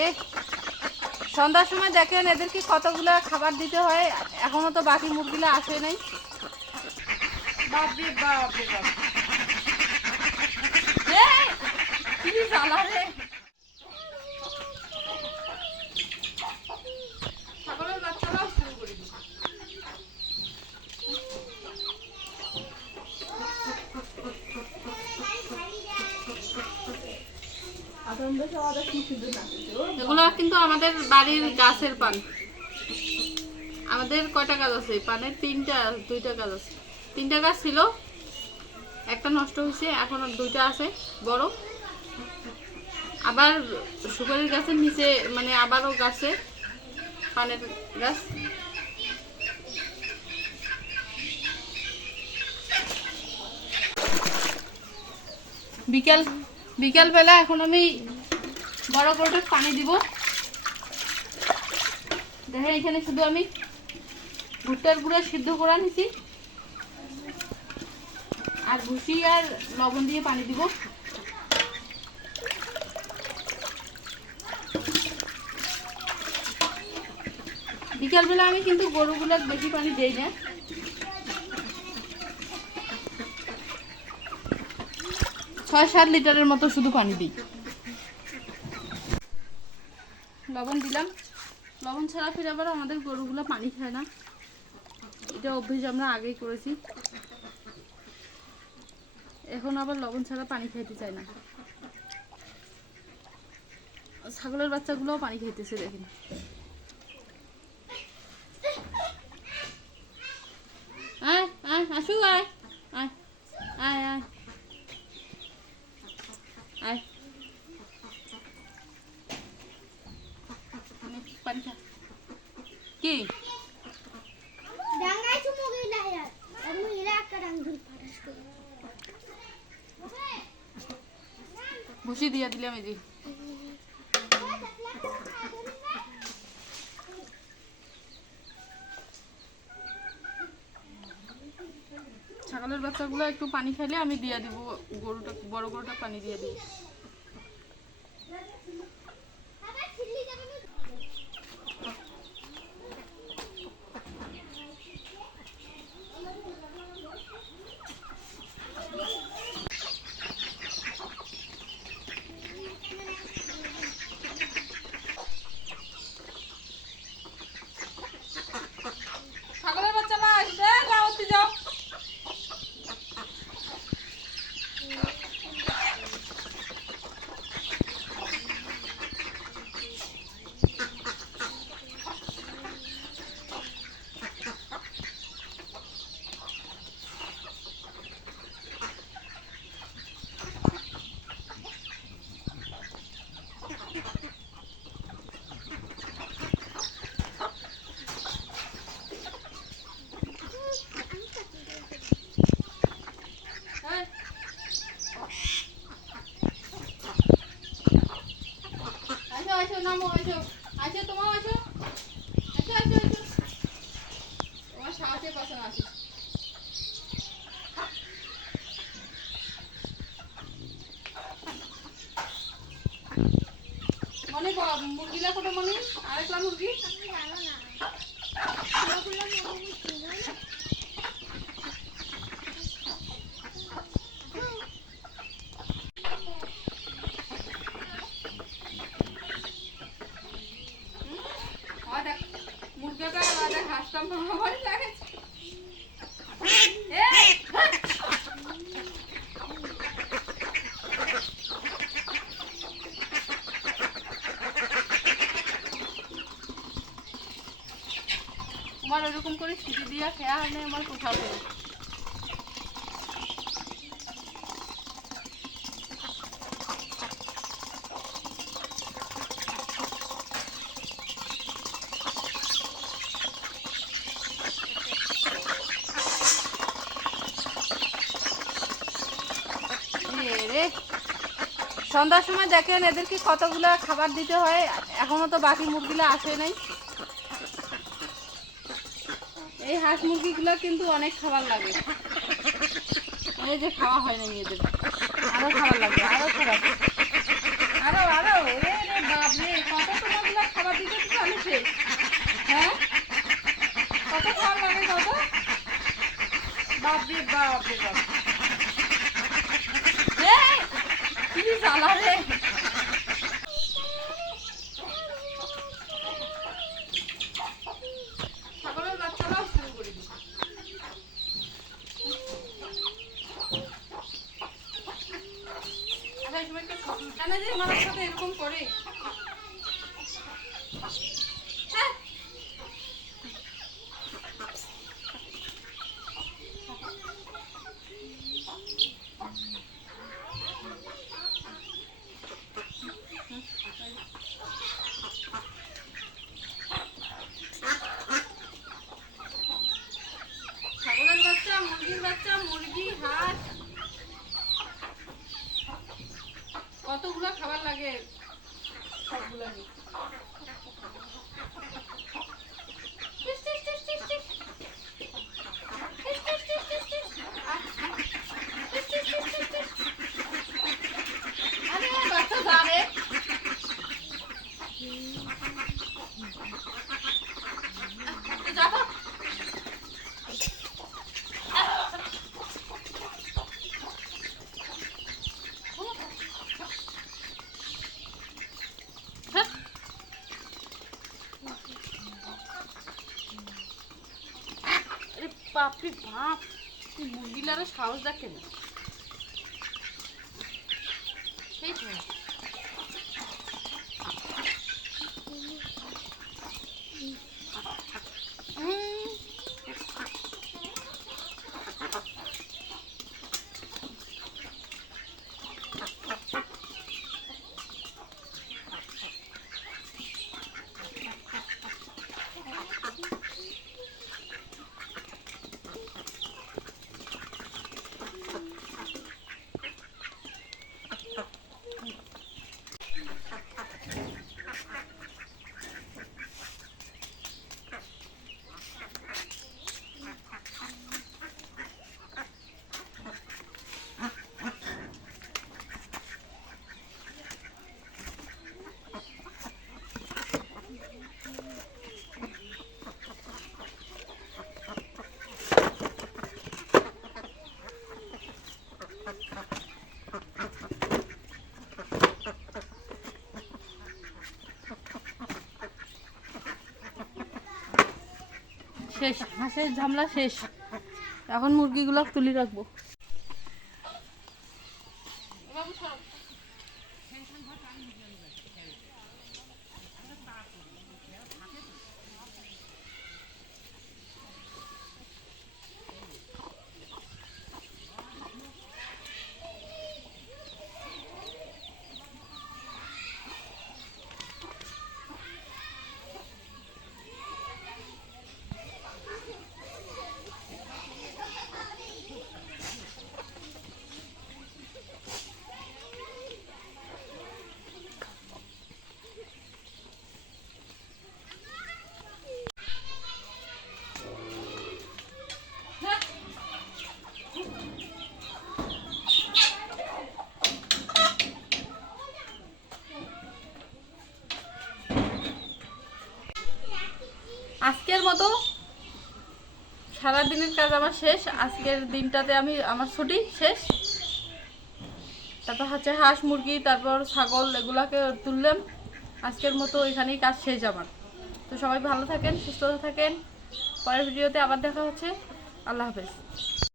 রে সন্ধ্যার সময় দেখেন এদেরকে কতগুলো খাবার দিতে হয়, এখনও তো বাকি মুরগিলা আসে নাই। বাপরে বাপরে বাপ এই, কি জ্বালা রে ছাগলের বাচ্চারাও শুরু করে দিল এগুলো কিন্তু আমাদের বাড়ির গাছের পান। আমাদের কয়টা গাছ আছে? পানের তিনটা, দুইটা গাছ আছে। তিনটা গাছ ছিল, একটা নষ্ট হয়েছে, এখন দুইটা আছে, বড়। আবার সুপারির গাছের নিচে মানে আবারও গাছে পানের গাছ। বিকাল, বিকালবেলা এখন আমি বড় করে পানি দিব। দেখেন, এখানে শুধু আমি ভুট্টার গুঁড়া সিদ্ধ করে নিছি আর ভুসি আর লবণ দিয়ে পানি দিব। বিকালবেলা আমি কিন্তু গরুগুলোর বেশি পানি দেই না। ছয় সাত লিটারের মতো শুধু পানি দিই। লবণ দিলাম। লবণ ছাড়া ফিরে আবার আমাদের গরুগুলো পানি খায় না। এটা অভ্যেস আমরা আগেই করেছি। এখন আবার লবণ ছাড়া পানি খাইতে চায় না। ছাগলের বাচ্চাগুলোও পানি খাইতেছে দেখেন। আয় আয় আসু আয়। আয় আয় আয়। আয়। ভুসি দিয়া দিলাম এই যে। ছাগলের বাচ্চাগুলো একটু পানি খাইলে আমি দিয়ে দিব, গরুটা, বড় গরুটা পানি দিয়ে দিব ছাগলের বাচ্চারা আসবে গাওয়াতে যাও হ্যাঁ আসো আসো নামো আসো আসো তোমার আসো আসো আসো আসো তোমার সাহসের কথা না আসো মনে মুরগিলা কত মনে আরেকলা মুরগি? মুরগিটা হয় দেখ হাঁসটা আমার লাগে এই তোমার ওরকম করে সিটি দিয়া খেয়া হলে আমার কোথাও সন্ধ্যার সময় দেখেন এদেরকে কতগুলো খাবার দিতে হয়, এখনও তো বাকি মুরগিলা আসে নাই। এই হাঁস মুরগিগুলো কিন্তু অনেক খাবার লাগে। এই যে খাওয়া হয় না নিয়ে আরও খাবার লাগবে আরও খাবার। আরও আরও বাপ রে হ্যাঁ? কত খাবার লাগে কত? বাপ রে বাপ রে কি জ্বালা রে। কেন যে সাথে এরকম করে হ্যাঁ ছাগলের বাচ্চা মুরগির বাচ্চা মুরগি হাঁস কতগুলো খাবার লাগে সবগুলো নিয়ে। বাপরে বাপ মুরগিলারও সাহস দেখে না। সেই শেষ হাঁসের ঝামলা শেষ। এখন মুরগিগুলো তুলে রাখব। আজকের মতো সারা দিনের কাজ আমার শেষ, আজকের দিনটাতে আমি, আমার ছুটি শেষ। তারপর হচ্ছে হাঁস মুরগি, তারপর ছাগল, এগুলাকে তুললাম। আজকের মতো এখানেই কাজ শেষ আমার। তো সবাই ভালো থাকেন, সুস্থ থাকেন। পরের ভিডিওতে আবার দেখা হচ্ছে। আল্লাহ হাফেজ।